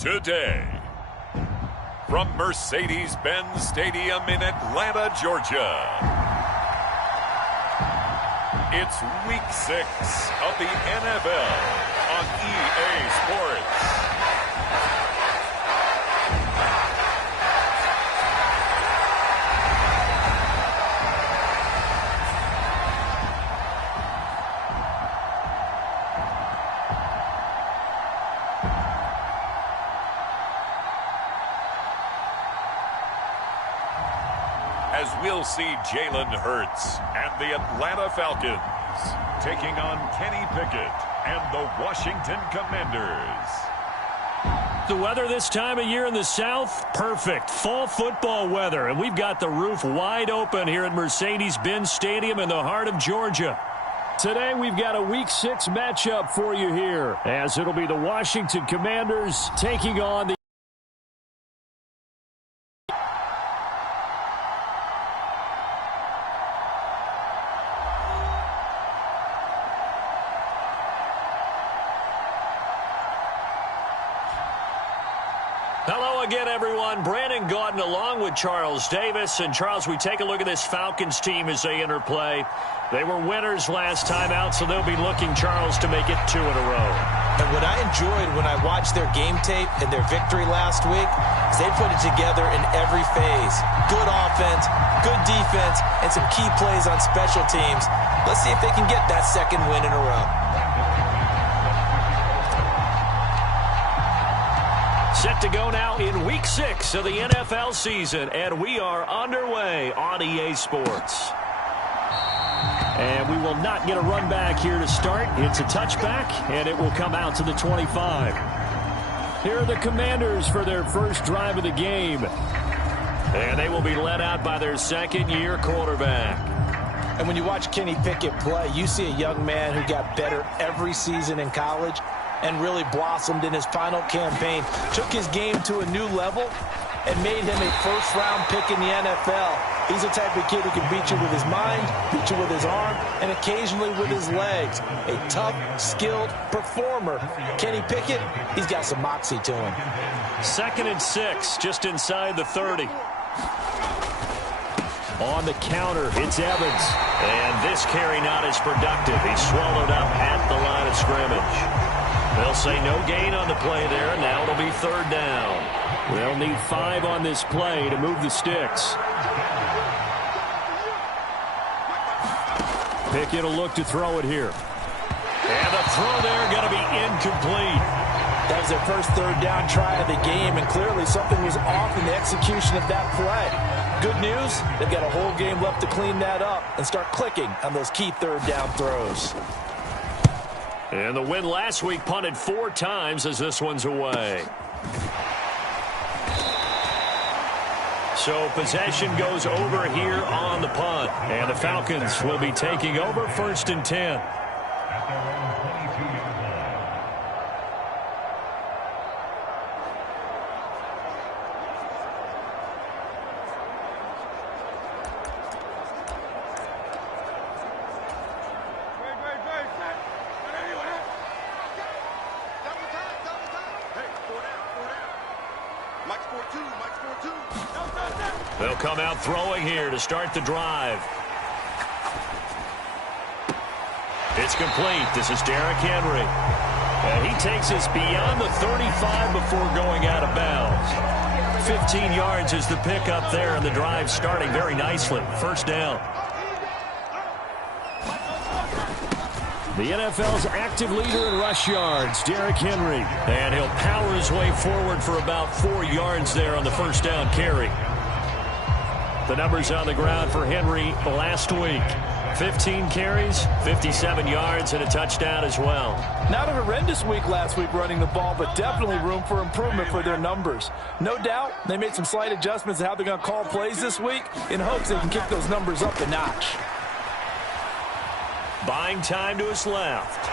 Today, from Mercedes-Benz Stadium in Atlanta, Georgia, it's Week 6 of the NFL on EA Sports. As we'll see Jalen Hurts and the Atlanta Falcons taking on Kenny Pickett and the Washington Commanders. The weather this time of year in the South, perfect. Fall football weather, and we've got the roof wide open here at Mercedes-Benz Stadium in the heart of Georgia. Today we've got a Week 6 matchup for you here, as it'll be the Washington Commanders taking on the Hello again, everyone. Brandon Gaudin along with Charles Davis. And, Charles, we take a look at this Falcons team as they enter play. They were winners last time out, so they'll be looking, Charles, to make it 2 in a row. And what I enjoyed when I watched their game tape and their victory last week is they put it together in every phase. Good offense, good defense, and some key plays on special teams. Let's see if they can get that second win in a row. Set to go now in Week 6 of the NFL season, and we are underway on EA Sports. And we will not get a run back here to start. It's a touchback, and it will come out to the 25. Here are the Commanders for their first drive of the game. And they will be led out by their second-year quarterback. And when you watch Kenny Pickett play, you see a young man who got better every season in college and really blossomed in his final campaign, took his game to a new level, and made him a first-round pick in the NFL. He's the type of kid who can beat you with his mind, beat you with his arm, and occasionally with his legs. A tough, skilled performer. Kenny Pickett, he's got some moxie to him. 2nd and 6, just inside the 30. On the counter, it's Evans. And this carry not as productive. He's swallowed up at the line of scrimmage. They'll say no gain on the play there. Now it'll be 3rd down. They'll need 5 on this play to move the sticks. Pickett will look to throw it here. And the throw there going to be incomplete. That was their first 3rd down try of the game, and clearly something was off in the execution of that play. Good news, they've got a whole game left to clean that up and start clicking on those key 3rd down throws. And the win last week punted 4 times as this one's away. So possession goes over here on the punt. And the Falcons will be taking over 1st and 10. They'll come out throwing here to start the drive. It's complete. This is Derrick Henry. And he takes us beyond the 35 before going out of bounds. 15 yards is the pickup there, and the drive starting very nicely. 1st down. The NFL's active leader in rush yards, Derrick Henry. And he'll power his way forward for about 4 yards there on the 1st down carry. The numbers on the ground for Henry last week. 15 carries, 57 yards, and a touchdown as well. Not a horrendous week last week running the ball, but definitely room for improvement for their numbers. No doubt they made some slight adjustments to how they're going to call plays this week in hopes they can kick those numbers up a notch. Buying time to his left.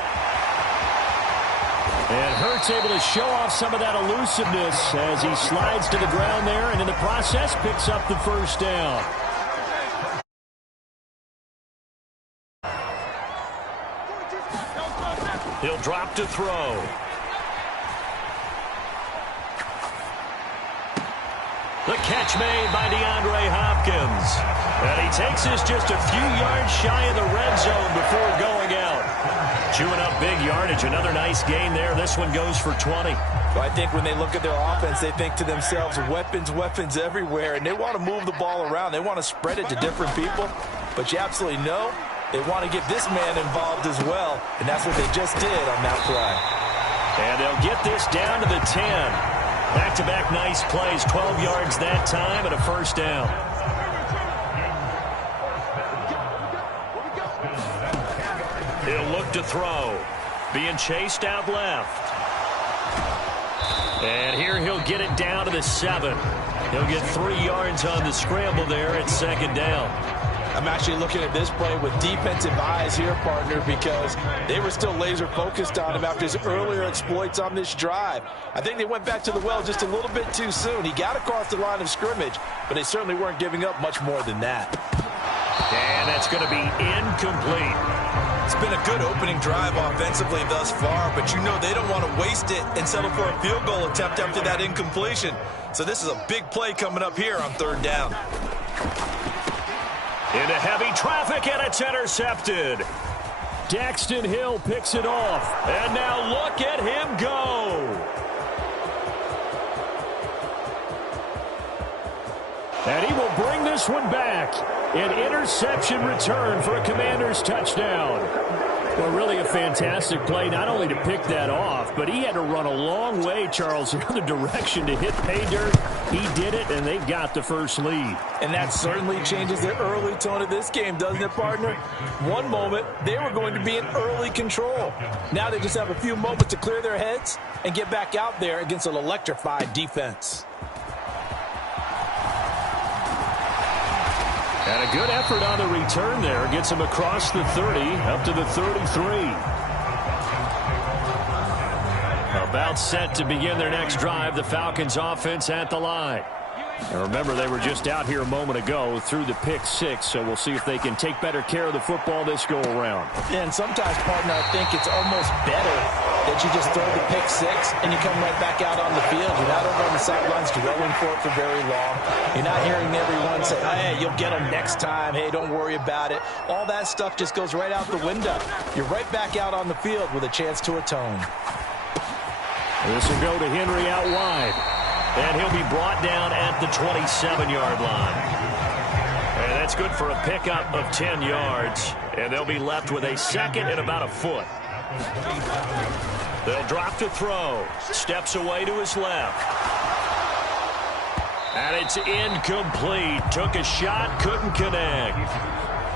And Hurts able to show off some of that elusiveness as he slides to the ground there, and in the process picks up the 1st down. He'll drop to throw. The catch made by DeAndre Hopkins. And he takes us just a few yards shy of the red zone before going out. Chewing up big yardage. Another nice gain there. This one goes for 20. Well, I think when they look at their offense, they think to themselves, weapons, weapons everywhere. And they want to move the ball around. They want to spread it to different people. But you absolutely know they want to get this man involved as well. And that's what they just did on that play. And they'll get this down to the 10. Back-to-back nice plays, 12 yards that time and a first down. He'll look to throw. Being chased out left. And here he'll get it down to the 7. He'll get 3 yards on the scramble there at second down. I'm actually looking at this play with defensive eyes here, partner, because they were still laser focused on him after his earlier exploits on this drive. I think they went back to the well just a little bit too soon. He got across the line of scrimmage, but they certainly weren't giving up much more than that. And that's going to be incomplete. It's been a good opening drive offensively thus far, but you know they don't want to waste it and settle for a field goal attempt after that incompletion. So this is a big play coming up here on third down. Into heavy traffic, and it's intercepted. Daxton Hill picks it off. And now look at him go. And he will bring this one back. An interception return for a Commanders touchdown. Well, really a fantastic play, not only to pick that off, but he had to run a long way, Charles, in the other direction to hit pay dirt. He did it, and they got the first lead. And that certainly changes the early tone of this game, doesn't it, partner? One moment, they were going to be in early control. Now they just have a few moments to clear their heads and get back out there against an electrified defense. And a good effort on the return there. Gets him across the 30, up to the 33. About set to begin their next drive. The Falcons offense at the line. And remember, they were just out here a moment ago through the pick 6, so we'll see if they can take better care of the football this go-around. And sometimes, partner, I think it's almost better that you just throw the pick 6 and you come right back out on the field. You're not over on the sidelines dwelling for it for very long. You're not hearing everyone say, hey, you'll get them next time. Hey, don't worry about it. All that stuff just goes right out the window. You're right back out on the field with a chance to atone. This will go to Henry out wide. And he'll be brought down at the 27-yard line. And that's good for a pickup of 10 yards. And they'll be left with a second and about a foot. They'll drop to throw. Steps away to his left. And it's incomplete. Took a shot, couldn't connect.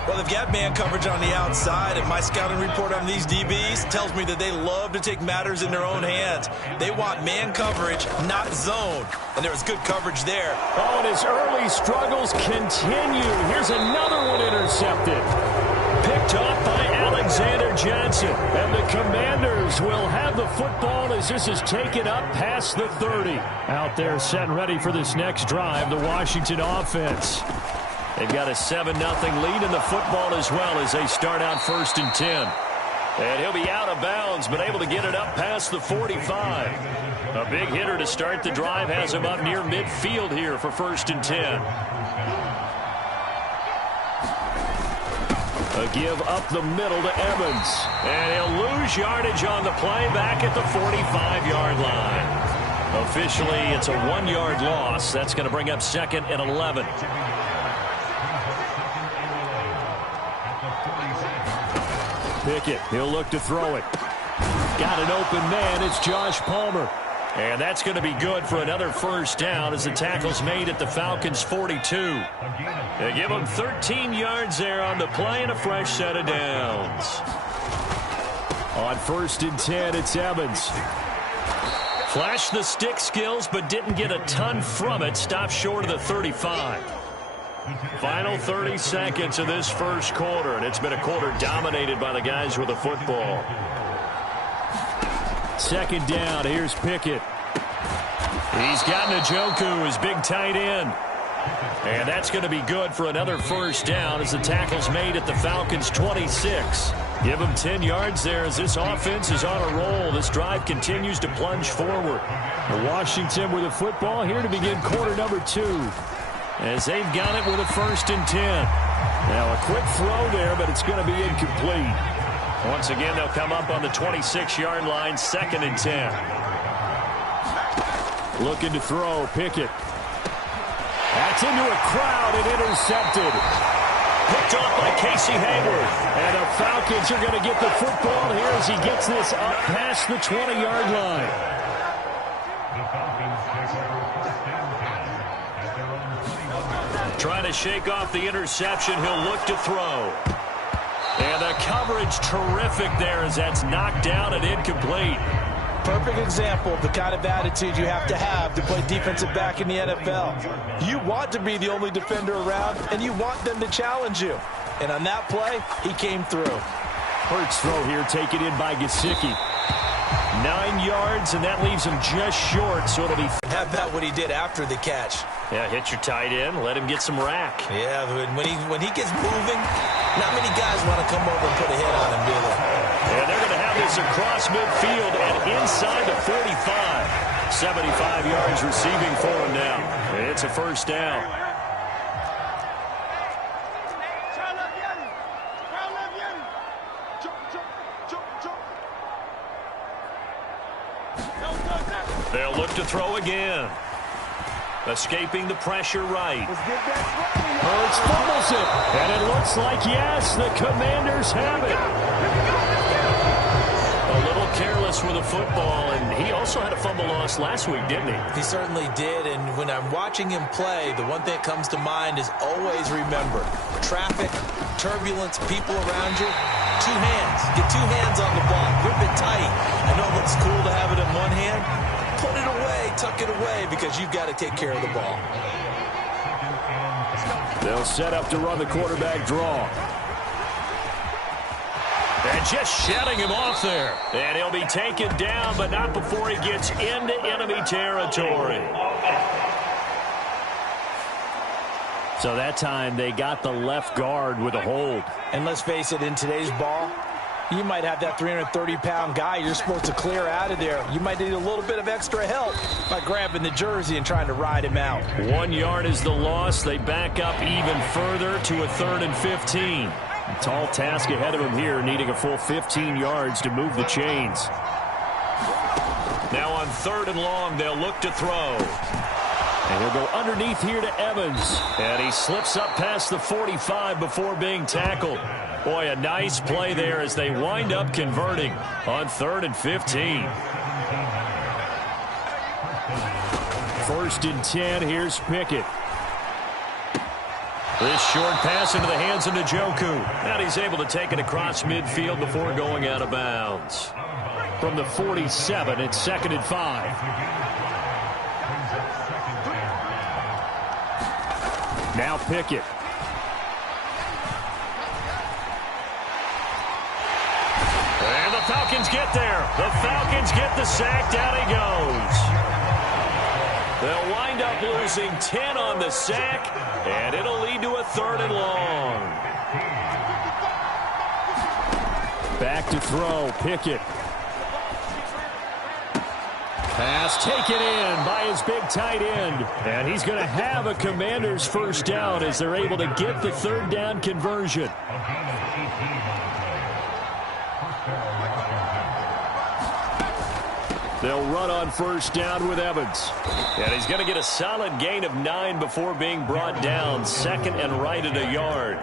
Well, they've got man coverage on the outside, and my scouting report on these DBs tells me that they love to take matters in their own hands. They want man coverage, not zone. And there was good coverage there. Oh, and his early struggles continue. Here's another one intercepted. Picked off by Alexander Johnson. And the Commanders will have the football as this is taken up past the 30. Out there set and ready for this next drive, the Washington offense. They've got a 7-0 lead in the football as well as they start out 1st and 10. And he'll be out of bounds, but able to get it up past the 45. A big hitter to start the drive has him up near midfield here for 1st and 10. A give up the middle to Evans. And he'll lose yardage on the play back at the 45-yard line. Officially, it's a 1-yard loss. That's going to bring up 2nd and 11. Pickett, he'll look to throw it. Got an open man, it's Josh Palmer. And that's going to be good for another first down as the tackle's made at the Falcons' 42. They give them 13 yards there on the play and a fresh set of downs. On 1st and 10, it's Evans. Flashed the stick skills, but didn't get a ton from it. Stopped short of the 35. Final 30 seconds of this first quarter, and it's been a quarter dominated by the guys with the football. 2nd down, here's Pickett. He's got Njoku, his big tight end. And that's going to be good for another first down as the tackle's made at the Falcons' 26. Give him 10 yards there as this offense is on a roll. This drive continues to plunge forward. Washington with a football here to begin quarter number 2. As they've got it with a 1st and 10. Now a quick throw there, but it's going to be incomplete. Once again, they'll come up on the 26-yard line, 2nd and 10. Looking to throw, Pickett. That's into a crowd and intercepted. Picked off by Casey Hayward. And the Falcons are going to get the football here as he gets this up past the 20-yard line. Trying to shake off the interception. He'll look to throw. And the coverage terrific there as that's knocked down and incomplete. Perfect example of the kind of attitude you have to play defensive back in the NFL. You want to be the only defender around, and you want them to challenge you. And on that play, he came through. Hurts throw here taken in by Gesicki. 9 yards, and that leaves him just short, so it'll be... How about what he did after the catch? Yeah, hit your tight end, let him get some rack. Yeah, when he gets moving, not many guys want to come over and put a hit on him, do they? And they're going to have this across midfield and inside the 45. 75 yards receiving for him now. It's a 1st down. They'll look to throw again. Escaping the pressure right. Hurts fumbles it. And it looks like, yes, the Commanders have it. A little careless with the football, and he also had a fumble loss last week, didn't he? He certainly did, and when I'm watching him play, the one thing that comes to mind is always remember, traffic, turbulence, people around you, 2 hands. Get 2 hands on the ball. Grip it tight. I know it looks cool to have it in one hand. Put it away, tuck it away, because you've got to take care of the ball. They'll set up to run the quarterback draw. And just shutting him off there. And he'll be taken down, but not before he gets into enemy territory. So that time they got the left guard with a hold. And let's face it, in today's ball, you might have that 330-pound guy you're supposed to clear out of there. You might need a little bit of extra help by grabbing the jersey and trying to ride him out. 1 yard is the loss. They back up even further to a 3rd and 15. A tall task ahead of him here, needing a full 15 yards to move the chains. Now on 3rd and long, they'll look to throw. And he'll go underneath here to Evans. And he slips up past the 45 before being tackled. Boy, a nice play there as they wind up converting on 3rd and 15. 1st and 10, here's Pickett. This short pass into the hands of Njoku. And he's able to take it across midfield before going out of bounds. From the 47, it's 2nd and 5. Now Pickett. And the Falcons get there. The Falcons get the sack. Down he goes. They'll wind up losing 10 on the sack, and it'll lead to a 3rd and long. Back to throw. Pickett. Pass taken in by his big tight end. And he's going to have a Commanders 1st down as they're able to get the 3rd down conversion. They'll run on 1st down with Evans. And he's going to get a solid gain of 9 before being brought down. 2nd and right at a yard.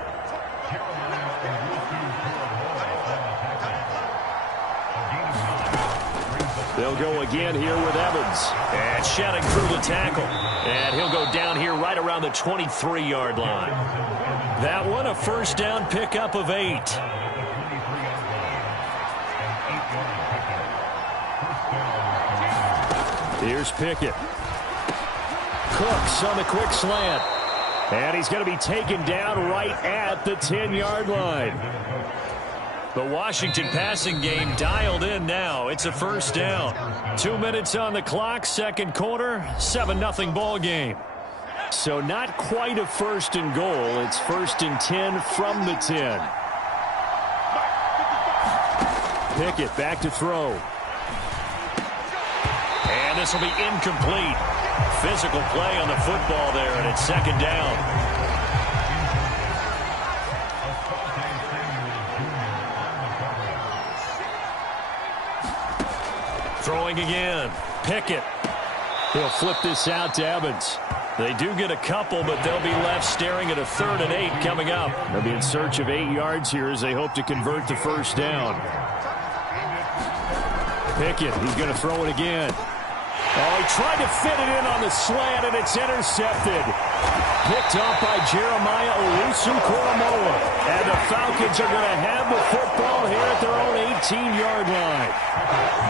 They'll go again here with Evans. And shouting through the tackle. And he'll go down here right around the 23-yard line. That one, a 1st down pickup of 8. Here's Pickett. Cooks on the quick slant. And he's going to be taken down right at the 10-yard line. The Washington passing game dialed in now. It's a 1st down. 2 minutes on the clock, 2nd quarter, 7-0 ball game. So not quite a 1st and goal. It's 1st and 10 from the 10. Pickett back to throw. And this will be incomplete. Physical play on the football there, and it's second down. Throwing again. Pickett. He'll flip this out to Evans. They do get a couple, but they'll be left staring at a 3rd and 8 coming up. They'll be in search of 8 yards here as they hope to convert the first down. Pickett, he's going to throw it again. Oh, he tried to fit it in on the slant, and it's intercepted. Picked off by Jeremiah Owusu-Koramoah. And the Falcons are going to have the football here at their own 18-yard line.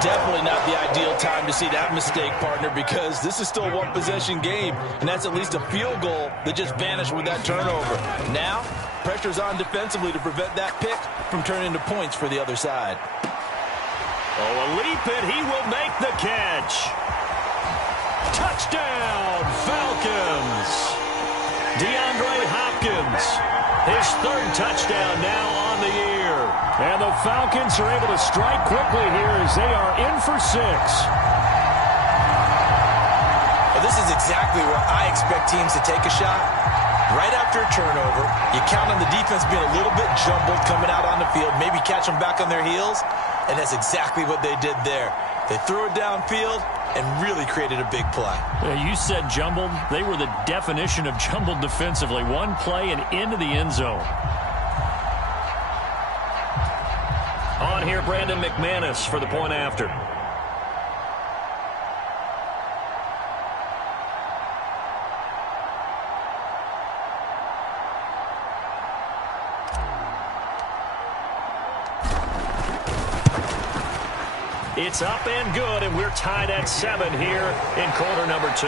Definitely not the ideal time to see that mistake, partner, because this is still a one-possession game, and that's at least a field goal that just vanished with that turnover. Now, pressure's on defensively to prevent that pick from turning into points for the other side. Oh, a leap, and he will make the catch. Touchdown, Falcons. DeAndre Hopkins, his 3rd touchdown now on the year. And the Falcons are able to strike quickly here as they are in for 6. Well, this is exactly where I expect teams to take a shot. Right after a turnover, you count on the defense being a little bit jumbled coming out on the field, maybe catch them back on their heels, and that's exactly what they did there. They threw it downfield and really created a big play. You said jumbled. They were the definition of jumbled defensively. One play and into the end zone. On here, Brandon McManus for the point after. It's up and good, and we're tied at 7 here in quarter number 2.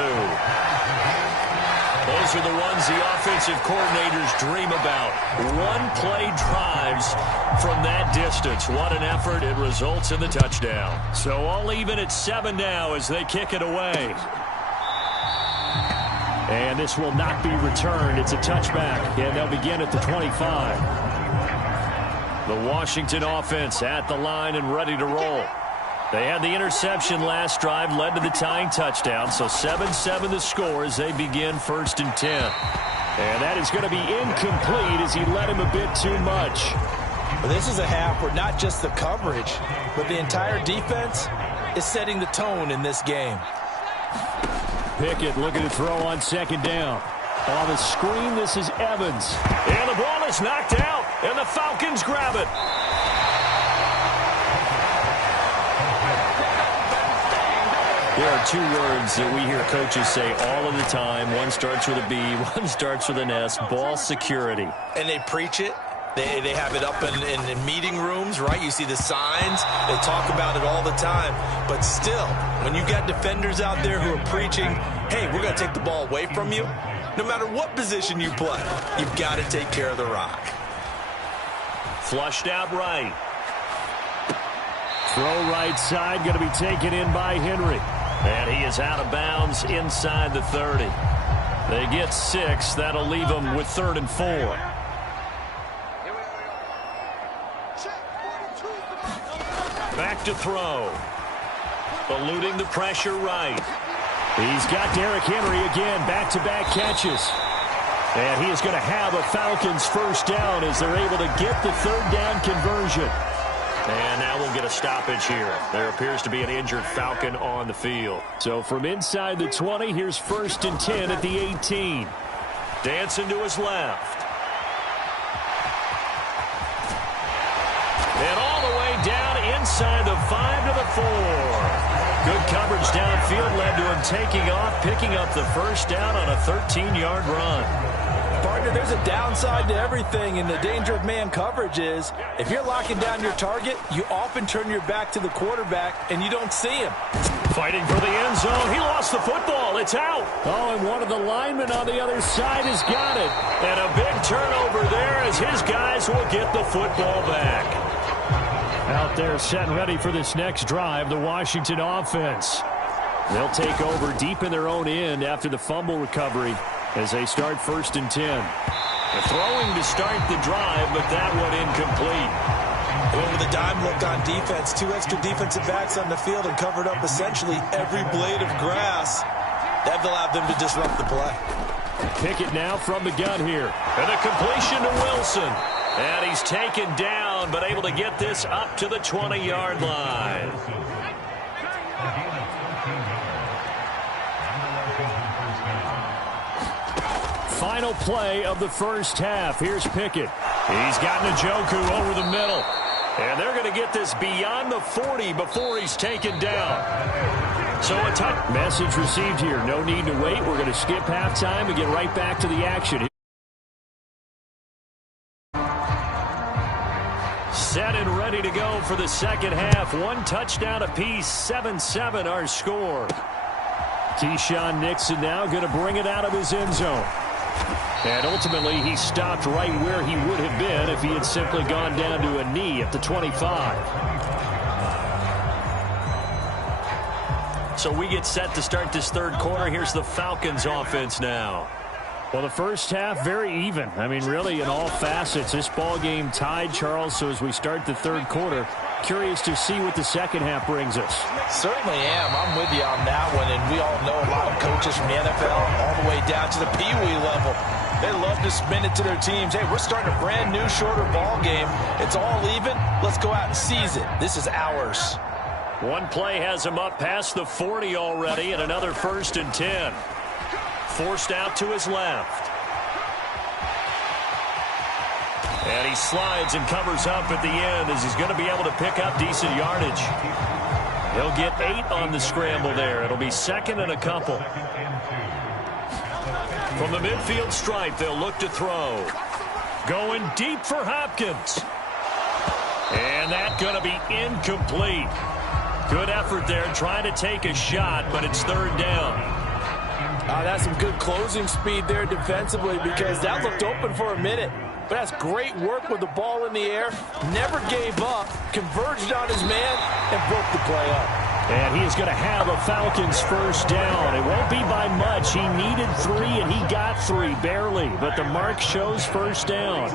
Those are the ones the offensive coordinators dream about. One-play drives from that distance. What an effort. It results in the touchdown. So all even at 7 now as they kick it away. And this will not be returned. It's a touchback, and they'll begin at the 25. The Washington offense at the line and ready to roll. They had the interception last drive, led to the tying touchdown. So 7-7 the score as they begin 1st and 10. And that is going to be incomplete as he led him a bit too much. Well, this is a half where not just the coverage, but the entire defense is setting the tone in this game. Pickett looking to throw on 2nd down. On the screen, this is Evans. And the ball is knocked out, and the Falcons grab it. There are 2 words that we hear coaches say all of the time. One starts with a B, one starts with an S. Ball security. And they preach it. They have it up in meeting rooms, right? You see the signs. They talk about it all the time. But still, when you got defenders out there who are preaching, hey, we're going to take the ball away from you, no matter what position you play, you've got to take care of the rock. Flushed out right. Throw right side, going to be taken in by Henry. And he is out of bounds inside the 30. They get 6. That'll leave them with 3rd and 4. Back to throw. Eluding the pressure right. He's got Derrick Henry again. Back-to-back catches. And he is going to have a Falcons 1st down as they're able to get the 3rd down conversion. And now we'll get a stoppage here. There appears to be an injured Falcon on the field. So from inside the 20, here's 1st and 10 at the 18. Dancing to his left. And all the way down inside the 5 to the 4. Good coverage downfield led to him taking off, picking up the 1st down on a 13-yard run. Partner, there's a downside to everything, and the danger of man coverage is if you're locking down your target, you often turn your back to the quarterback and you don't see him. Fighting for the end zone. He lost the football. It's out. Oh, and one of the linemen on the other side has got it. And a big turnover there as his guys will get the football back. Out there set and ready for this next drive, the Washington offense. They'll take over deep in their own end after the fumble recovery as they start 1st and 10. The throwing to start the drive, but that one incomplete. They went with a dime look on defense. 2 extra defensive backs on the field and covered up essentially every blade of grass. That allowed them to disrupt the play. Pickett now from the gun here. And a completion to Wilson. And he's taken down, but able to get this up to the 20-yard line. Final play of the first half. Here's Pickett. He's got Njoku over the middle. And they're going to get this beyond the 40 before he's taken down. So a touch. Message received here. No need to wait. We're going to skip halftime and get right back to the action. Set and ready to go for the second half. 1 touchdown apiece. 7-7 our score. Keyshawn Nixon now going to bring it out of his end zone. And ultimately, he stopped right where he would have been if he had simply gone down to a knee at the 25. So we get set to start this third quarter. Here's the Falcons offense now. Well, the first half, very even. I mean, really, in all facets, this ball game tied, Charles. So as we start the third quarter, curious to see what the second half brings us. Certainly am. I'm with you on that one. And we all know a lot of coaches from the NFL all the way down to the Pee-wee level. They love to spin it to their teams. Hey, we're starting a brand new, shorter ball game. It's all even. Let's go out and seize it. This is ours. One play has him up past the 40 already, and another 1st and 10. Forced out to his left. And he slides and covers up at the end as he's going to be able to pick up decent yardage. He'll get 8 on the scramble there. It'll be second and a couple. From the midfield stripe, they'll look to throw. Going deep for Hopkins. And that's going to be incomplete. Good effort there trying to take a shot, but it's third down. That's some good closing speed there defensively because that looked open for a minute. But that's great work with the ball in the air. Never gave up, converged on his man, and broke the play up. And he is going to have a Falcons first down. It won't be by much. He needed 3, and he got 3, barely. But the mark shows first down.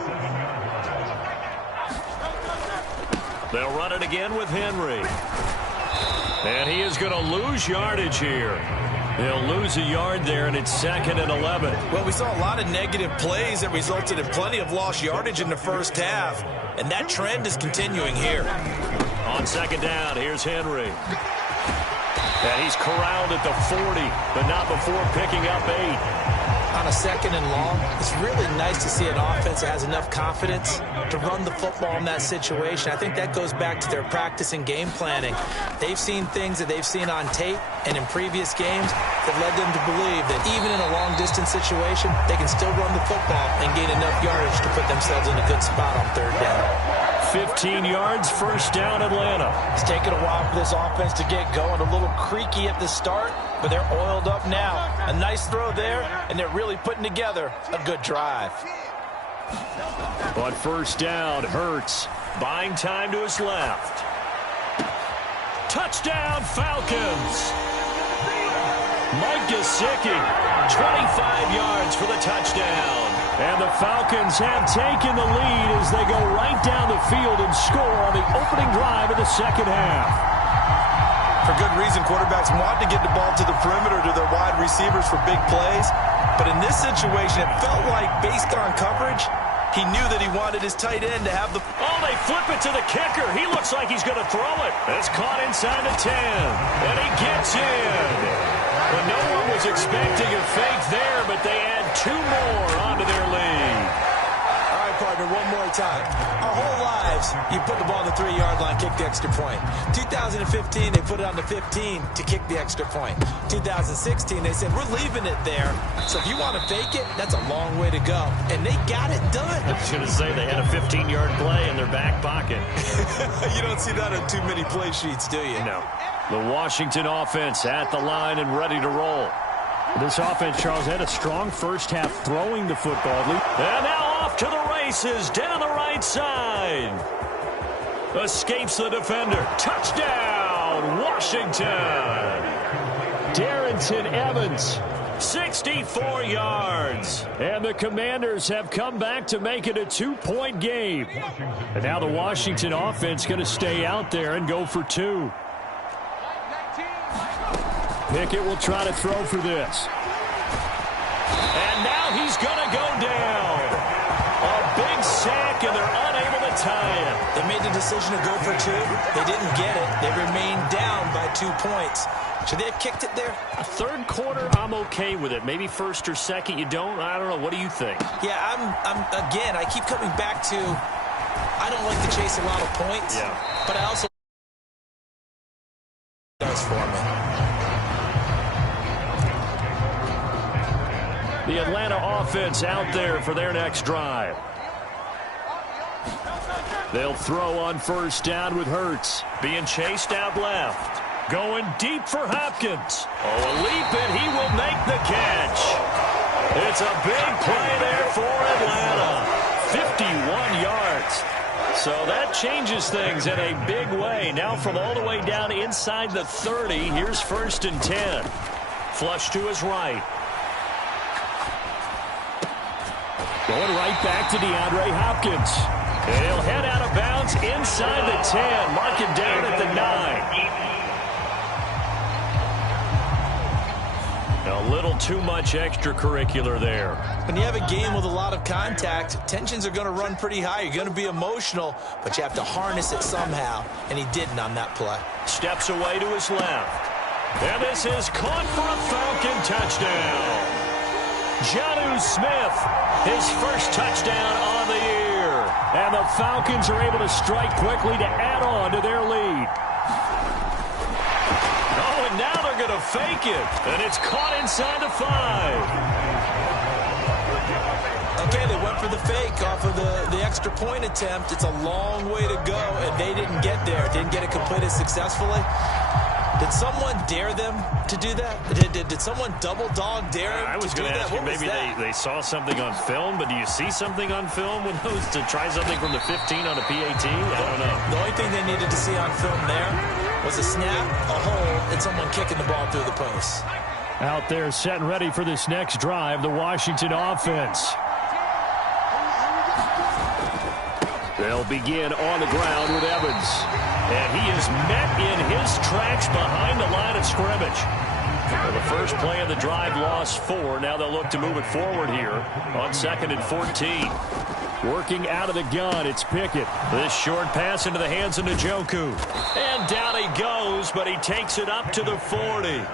They'll run it again with Henry. And he is going to lose yardage here. They'll lose a yard there, and it's second and 11. Well, we saw a lot of negative plays that resulted in plenty of lost yardage in the first half, and that trend is continuing here. On second down, here's Henry. And he's corralled at the 40, but not before picking up 8. On a second and long, it's really nice to see an offense that has enough confidence to run the football in that situation. I think that goes back to their practice and game planning. They've seen things that they've seen on tape and in previous games that led them to believe that even in a long-distance situation, they can still run the football and gain enough yardage to put themselves in a good spot on third down. 15 yards, first down, Atlanta. It's taken a while for this offense to get going. A little creaky at the start, but they're oiled up now. A nice throw there, and they're really putting together a good drive. But first down, Hurts. Buying time to his left. Touchdown, Falcons. Mike Gesicki, 25 yards for the touchdown. And the Falcons have taken the lead as they go right down the field and score on the opening drive of the second half. For good reason, quarterbacks want to get the ball to the perimeter to their wide receivers for big plays. But in this situation, it felt like based on coverage, he knew that he wanted his tight end to have the... Oh, they flip it to the kicker. He looks like he's going to throw it. It's caught inside the 10. And he gets in. But no one was expecting a fake there, but they add 2 more onto their lead. All right, partner, one more time. Our whole lives, you put the ball on the 3-yard line, kick the extra point. 2015, they put it on the 15 to kick the extra point. 2016, they said, we're leaving it there. So if you want to fake it, that's a long way to go. And they got it done. I was going to say they had a 15-yard play in their back pocket. You don't see that on too many play sheets, do you? No. The Washington offense at the line and ready to roll. This offense, Charles, had a strong first half throwing the football. And now off to the races down the right side. Escapes the defender. Touchdown, Washington. Darrington Evans 64 yards. And the Commanders have come back to make it a 2-point game. And now the Washington offense going to stay out there and go for 2. Pickett will try to throw for this. And now he's going to go down. A big sack, and they're unable to tie it. They made the decision to go for 2. They didn't get it. They remained down by 2 points. Should they have kicked it there? A third quarter, I'm okay with it. Maybe first or second, you don't. I don't know. What do you think? Yeah, again, I keep coming back to, I don't like to chase a lot of points. Yeah. But I also does for me. The Atlanta offense out there for their next drive. They'll throw on first down with Hurts. Being chased out left. Going deep for Hopkins. Oh, a leap, and he will make the catch. It's a big play there for Atlanta. 51 yards. So that changes things in a big way. Now from all the way down inside the 30, here's 1st and 10. Flush to his right. Going right back to DeAndre Hopkins. He'll head out of bounds inside the 10. Mark him down at the 9. A little too much extracurricular there. When you have a game with a lot of contact, tensions are going to run pretty high. You're going to be emotional, but you have to harness it somehow, and he didn't on that play. Steps away to his left. And this is caught for a Falcon touchdown. Jonnu Smith, his first touchdown on the year. And the Falcons are able to strike quickly to add on to their lead. Oh, and now they're going to fake it. And it's caught inside the 5. Okay, they went for the fake off of the extra point attempt. It's a long way to go, and they didn't get there. Didn't get it completed successfully. Did someone dare them to do that? Did someone double dog dare them I was going to ask you, maybe they saw something on film, but do you see something on film with those to try something from the 15 on a PAT? I don't know. The only thing they needed to see on film there was a snap, a hole, and someone kicking the ball through the post. Out there set and ready for this next drive, the Washington offense. They'll begin on the ground with Evans. And he is met in his tracks behind the line of scrimmage. Well, the first play of the drive lost 4. Now they'll look to move it forward here on 2nd and 14. Working out of the gun, it's Pickett. This short pass into the hands of Njoku. And down he goes, but he takes it up to the 40.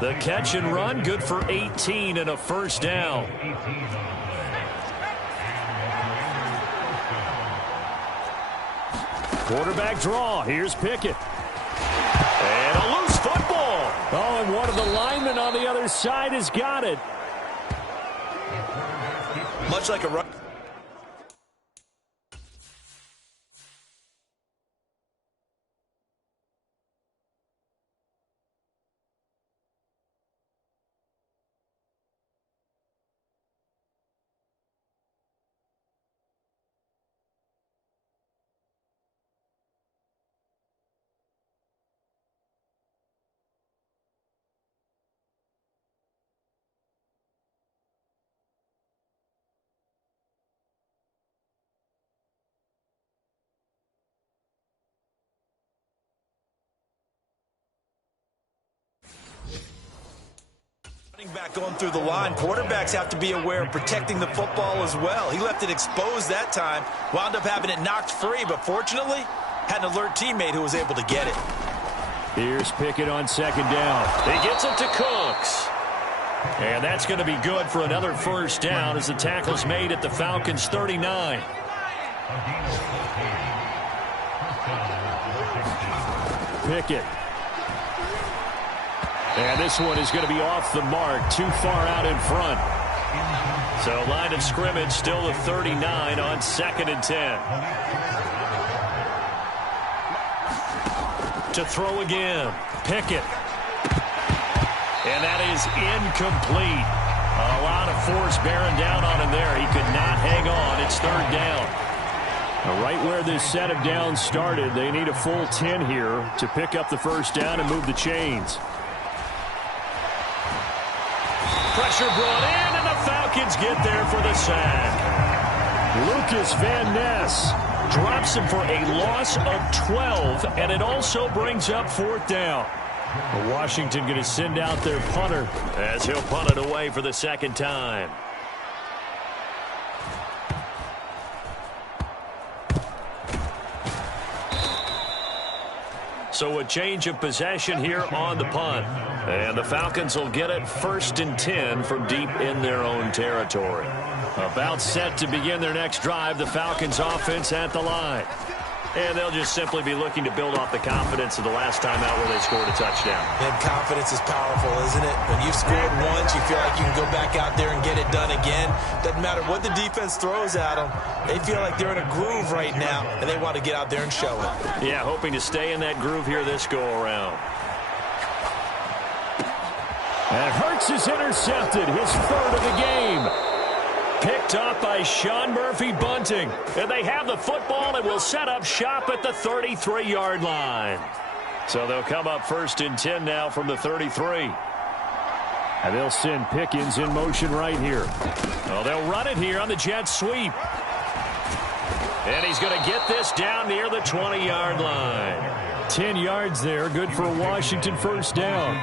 The catch and run, good for 18 and a first down. Quarterback draw. Here's Pickett. And a loose football. Oh, and one of the linemen on the other side has got it. Much like a run. Back going through the line. Quarterbacks have to be aware of protecting the football as well. He left it exposed that time. Wound up having it knocked free, but fortunately, had an alert teammate who was able to get it. Here's Pickett on 2nd down. He gets it to Cooks. And that's going to be good for another first down as the tackle's made at the Falcons' 39. Pickett. And this one is going to be off the mark, too far out in front. So line of scrimmage still the 39 on 2nd and 10. To throw again, Pickett. And that is incomplete. A lot of force bearing down on him there. He could not hang on. It's 3rd down. Right where this set of downs started, they need a full 10 here to pick up the first down and move the chains. Pressure brought in, and the Falcons get there for the sack. Lucas Van Ness drops him for a loss of 12, and it also brings up 4th down. Washington going to send out their punter as he'll punt it away for the 2nd time. So a change of possession here on the punt. And the Falcons will get it 1st and 10 from deep in their own territory. About set to begin their next drive, the Falcons offense at the line. And they'll just simply be looking to build off the confidence of the last time out where they scored a touchdown. And confidence is powerful, isn't it? When you've scored once, you feel like you can go back out there and get it done again. Doesn't matter what the defense throws at them. They feel like they're in a groove right now, and they want to get out there and show it. Yeah, hoping to stay in that groove here this go-around. And Hurts is intercepted, his 3rd of the game. Picked up by Sean Murphy-Bunting. And they have the football and will set up shop at the 33-yard line. So they'll come up 1st and 10 now from the 33. And they'll send Pickens in motion right here. Well, they'll run it here on the jet sweep. And he's going to get this down near the 20-yard line. 10 yards there, good for a Washington 1st down.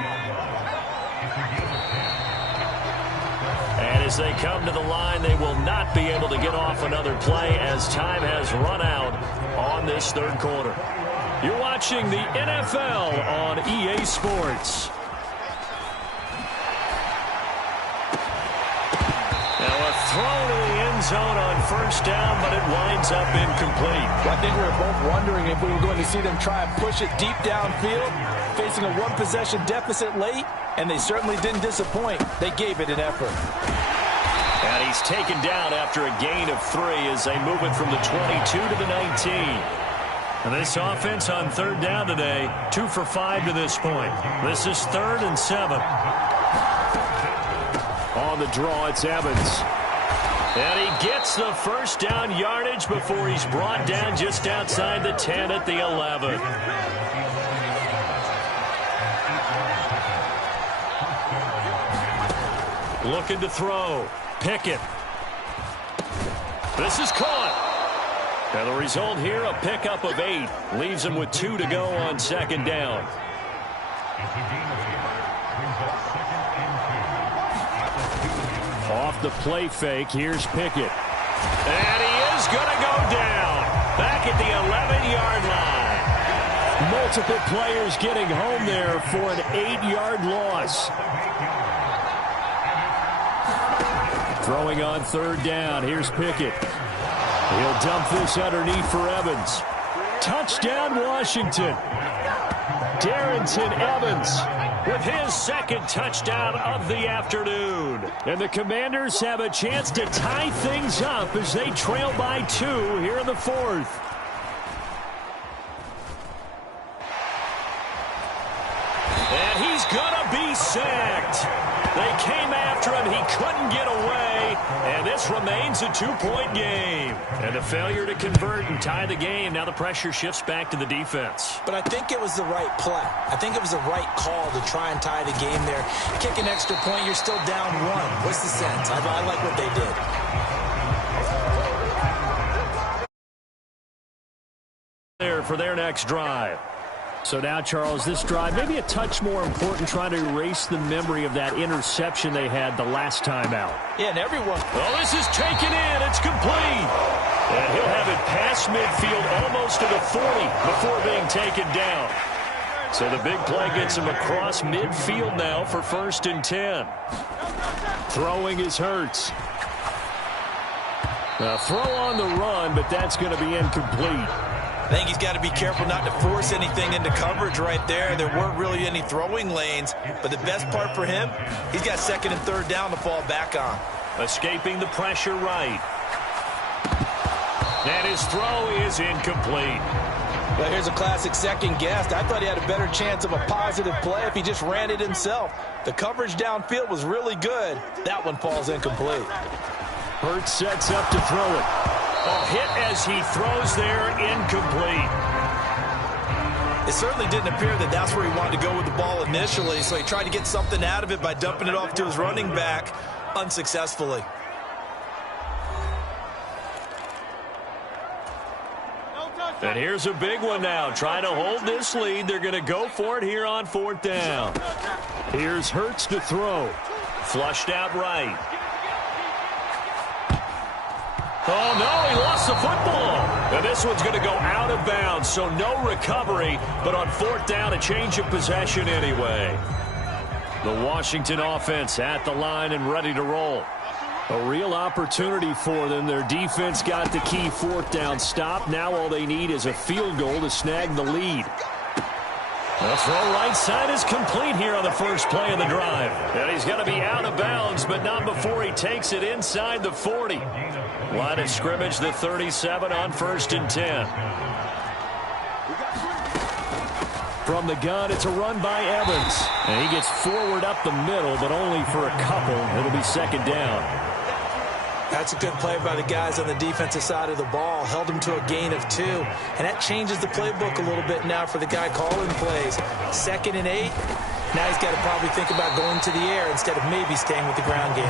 And as they come to the line, they will not be able to get off another play as time has run out on this 3rd quarter. You're watching the NFL on EA Sports. Now a throw to the end zone on 1st down, but it winds up incomplete. Well, I think we were both wondering if we were going to see them try and push it deep downfield, facing a 1-possession deficit late, and they certainly didn't disappoint. They gave it an effort. And he's taken down after a gain of 3 as they move it from the 22 to the 19. And this offense on 3rd down today, 2 for 5 to this point. This is 3rd and 7. On the draw, it's Evans. And he gets the 1st down yardage before he's brought down just outside the 10 at the 11. Looking to throw. Pickett. This is caught. And the result here, a pickup of 8. Leaves him with 2 to go on 2nd down. Off the play fake, here's Pickett. And he is going to go down. Back at the 11-yard line. Multiple players getting home there for an 8-yard loss. Throwing on 3rd down. Here's Pickett. He'll dump this underneath for Evans. Touchdown, Washington. Darrington Evans with his 2nd touchdown of the afternoon. And the Commanders have a chance to tie things up as they trail by 2 here in the 4th. And he's going to be sacked. They came after him. He couldn't get away. And this remains a 2-point game. And a failure to convert and tie the game. Now the pressure shifts back to the defense. But I think it was the right play. I think it was the right call to try and tie the game there. Kick an extra point, you're still down 1. What's the sense? I like what they did. There for their next drive. So now, Charles, this drive maybe a touch more important, trying to erase the memory of that interception they had the last time out. Yeah, and everyone. Well, this is taken in. It's complete. And he'll have it past midfield almost to the 40 before being taken down. So the big play gets him across midfield now for 1st and 10. Throwing is Hurts. A throw on the run, but that's going to be incomplete. I think he's got to be careful not to force anything into coverage right there. There weren't really any throwing lanes, but the best part for him, he's got 2nd and 3rd down to fall back on. Escaping the pressure right. And his throw is incomplete. Well, here's a classic second guess. I thought he had a better chance of a positive play if he just ran it himself. The coverage downfield was really good. That one falls incomplete. Hurts sets up to throw it. A hit as he throws there, incomplete. It certainly didn't appear that that's where he wanted to go with the ball initially, so he tried to get something out of it by dumping it off to his running back unsuccessfully. And here's a big one now. Trying to hold this lead. They're going to go for it here on 4th down. Here's Hurts to throw. Flushed out right. Oh, no, he lost the football. And this one's going to go out of bounds, so no recovery. But on 4th down, a change of possession anyway. The Washington offense at the line and ready to roll. A real opportunity for them. Their defense got the key 4th down stop. Now all they need is a field goal to snag the lead. The throw right side is complete here on the first play of the drive. And he's going to be out of bounds, but not before he takes it inside the 40. Line of scrimmage, the 37 on 1st and 10. From the gun, it's a run by Evans. And he gets forward up the middle, but only for a couple. It'll be 2nd down. That's a good play by the guys on the defensive side of the ball. Held him to a gain of 2. And that changes the playbook a little bit now for the guy calling plays. 2nd and 8. Now he's got to probably think about going to the air instead of maybe staying with the ground game.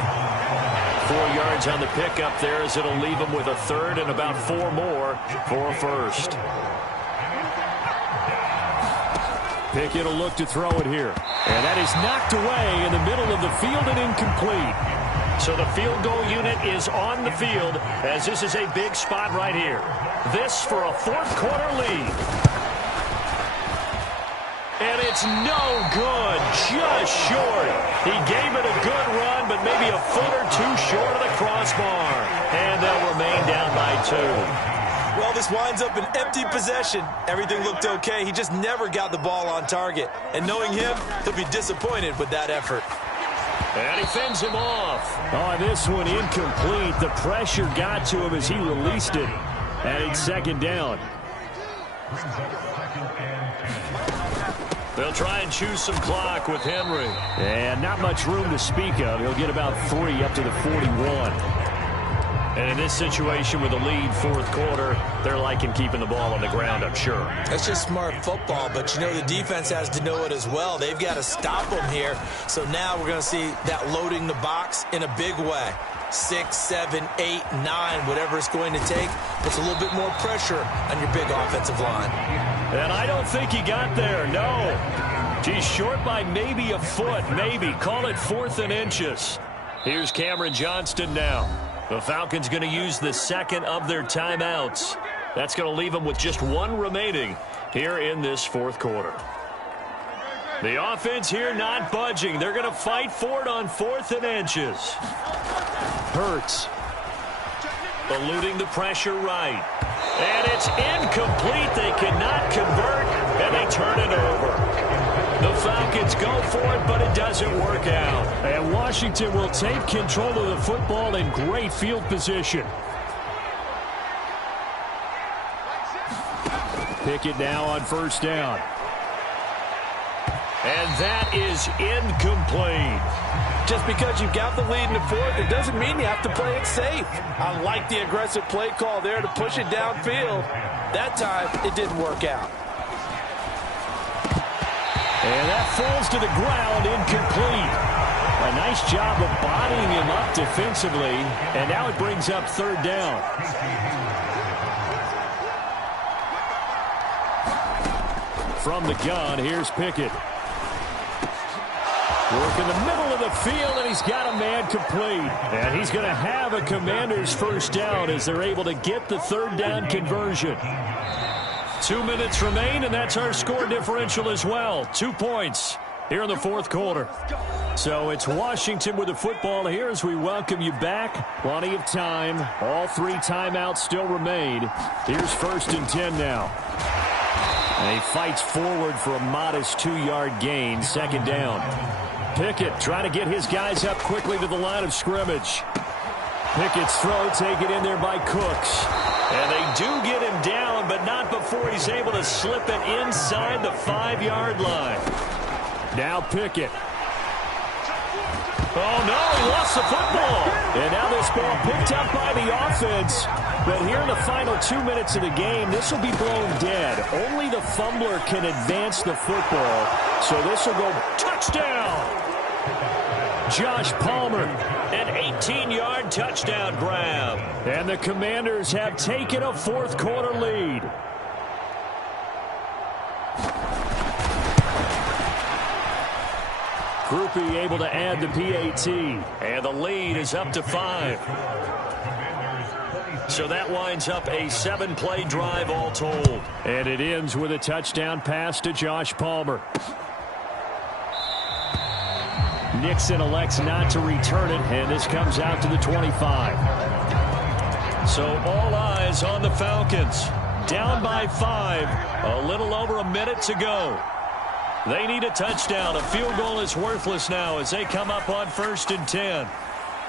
4 yards on the pickup there as it'll leave him with a 3rd and about 4 more for a 1st. Pickett will look to throw it here. And that is knocked away in the middle of the field and incomplete. So the field goal unit is on the field as this is a big spot right here. This for a 4th quarter lead. And it's no good, just short. He gave it a good run, but maybe a foot or 2 short of the crossbar. And they'll remain down by 2. Well, this winds up an empty possession. Everything looked okay. He just never got the ball on target. And knowing him, he'll be disappointed with that effort. And he fends him off. Oh, this one incomplete. The pressure got to him as he released it. And it's 2nd down. They'll try and choose some clock with Henry. And not much room to speak of. He'll get about 3 up to the 41. And in this situation with a lead 4th quarter, they're liking keeping the ball on the ground, I'm sure. That's just smart football, but you know the defense has to know it as well. They've got to stop them here. So now we're going to see that loading the box in a big way. 6, 7, 8, 9, whatever it's going to take. Puts a little bit more pressure on your big offensive line. And I don't think he got there, no. He's short by maybe a foot, maybe. Call it 4th and inches. Here's Cameron Johnston now. The Falcons going to use the 2nd of their timeouts. That's going to leave them with just 1 remaining here in this 4th quarter. The offense here not budging. They're going to fight for it on 4th and inches. Hurts. Eluding the pressure right. And it's incomplete. They cannot convert, and they turn it over. The Falcons go for it, but it doesn't work out. And Washington will take control of the football in great field position. Pickett now on 1st down. And that is incomplete. Just because you've got the lead in the 4th, it doesn't mean you have to play it safe. I like the aggressive play call there to push it downfield. That time, it didn't work out. And that falls to the ground, incomplete. A nice job of bodying him up defensively. And now it brings up 3rd down. From the gun, here's Pickett. Work in the middle of the field, and he's got a man complete. And he's going to have a Commander's 1st down as they're able to get the 3rd down conversion. 2 minutes remain, and that's our score differential as well. 2 points here in the 4th quarter. So it's Washington with the football here as we welcome you back. Plenty of time. All 3 timeouts still remain. Here's 1st and 10 now. And he fights forward for a modest 2-yard gain. 2nd down. Pickett trying to get his guys up quickly to the line of scrimmage. Pickett's throw taken in there by Cooks. And they do get him down, but not before he's able to slip it inside the 5-yard line. Now Pickett. Oh, no, he lost the football. And now this ball picked up by the offense. But here in the final 2 minutes of the game, this will be blown dead. Only the fumbler can advance the football. So this will go touchdown. Josh Palmer, an 18-yard touchdown grab. And the Commanders have taken a fourth-quarter lead. Groupie able to add the PAT. And the lead is up to 5. So that winds up a 7-play drive all told. And it ends with a touchdown pass to Josh Palmer. Nixon elects not to return it, and this comes out to the 25. So all eyes on the Falcons. Down by 5. A little over a minute to go. They need a touchdown. A field goal is worthless now as they come up on 1st and 10.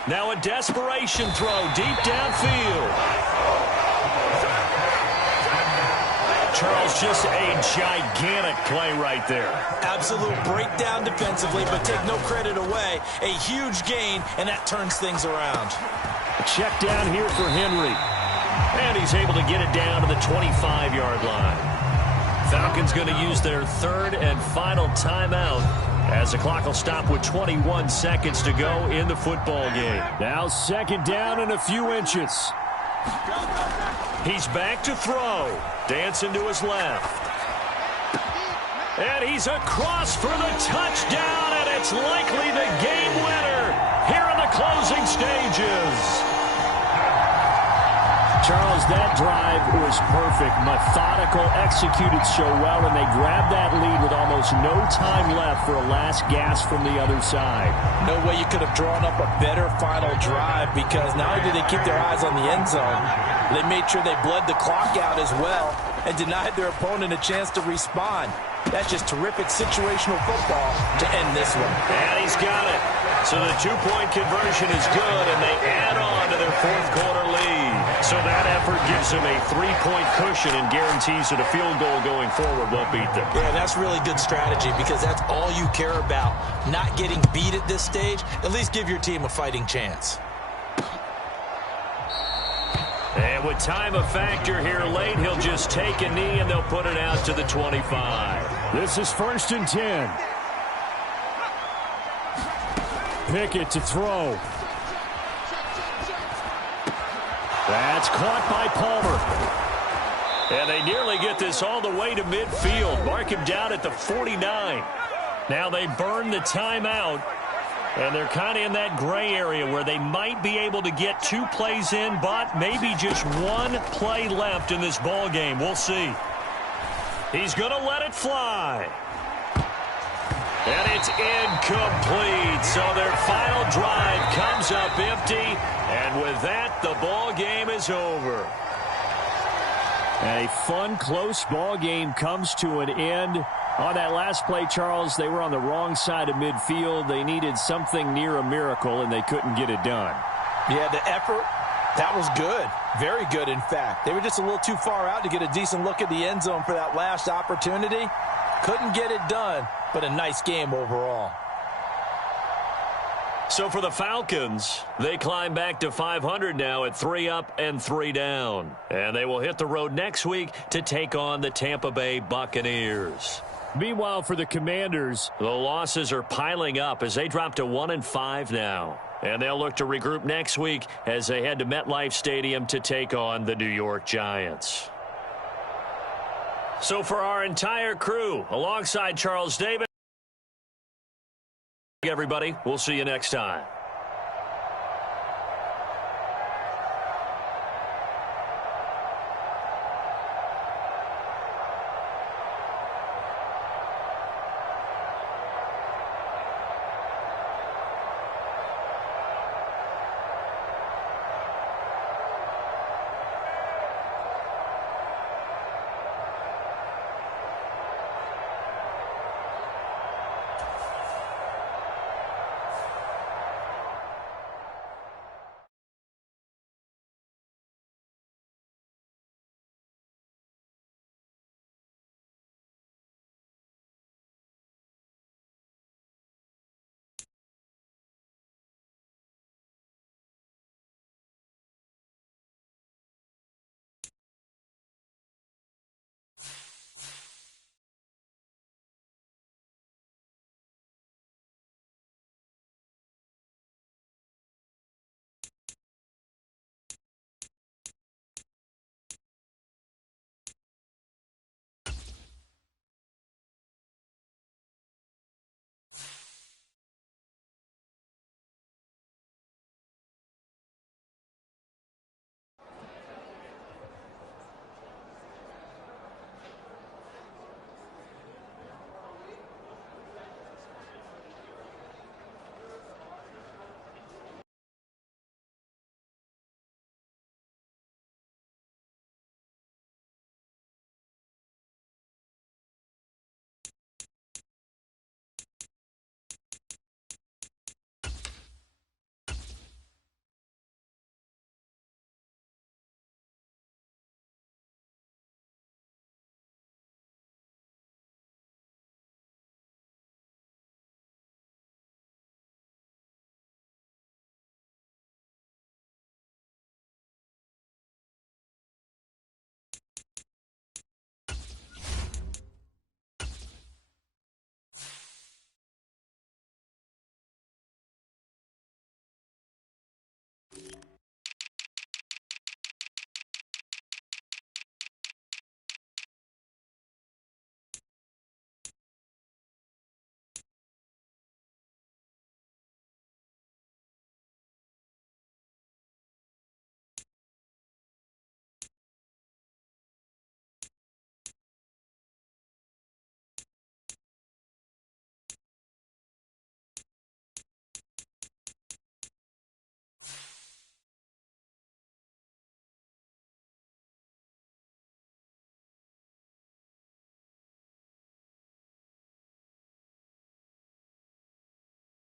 Now a desperation throw deep downfield. Charles, just a gigantic play right there. Absolute breakdown defensively, but take no credit away. A huge gain, and that turns things around. A check down here for Henry. And he's able to get it down to the 25-yard line. Falcons going to use their 3rd and final timeout as the clock will stop with 21 seconds to go in the football game. Now 2nd down and a few inches. He's back to throw. Dancing to his left. And he's across for the touchdown, and it's likely the game winner here in the closing stages. Charles, that drive was perfect. Methodical, executed so well, and they grabbed that lead with almost no time left for a last gasp from the other side. No way you could have drawn up a better final drive, because not only did they keep their eyes on the end zone, they made sure they bled the clock out as well and denied their opponent a chance to respond. That's just terrific situational football to end this one. And he's got it. So the 2-point conversion is good, and they add on to their 4th-quarter lead. So that effort gives them a 3-point cushion and guarantees that a field goal going forward won't beat them. Yeah, that's really good strategy, because that's all you care about. Not getting beat at this stage. At least give your team a fighting chance. And with time a factor here late, he'll just take a knee and they'll put it out to the 25. This is 1st and 10. Pickett to throw. That's caught by Palmer. And they nearly get this all the way to midfield. Mark him down at the 49. Now they burn the timeout. And they're kind of in that gray area where they might be able to get 2 plays in, but maybe just 1 play left in this ball game. We'll see. He's going to let it fly. And it's incomplete. So their final drive comes up empty. And with that, the ball game is over. A fun, close ball game comes to an end. On that last play, Charles, they were on the wrong side of midfield. They needed something near a miracle, and they couldn't get it done. Yeah, the effort, that was good. Very good, in fact. They were just a little too far out to get a decent look at the end zone for that last opportunity. Couldn't get it done, but a nice game overall. So for the Falcons, they climb back to 500 now at 3 up and 3 down. And they will hit the road next week to take on the Tampa Bay Buccaneers. Meanwhile, for the Commanders, the losses are piling up as they drop to 1-5 now. And they'll look to regroup next week as they head to MetLife Stadium to take on the New York Giants. So for our entire crew, alongside Charles Davis, everybody, we'll see you next time.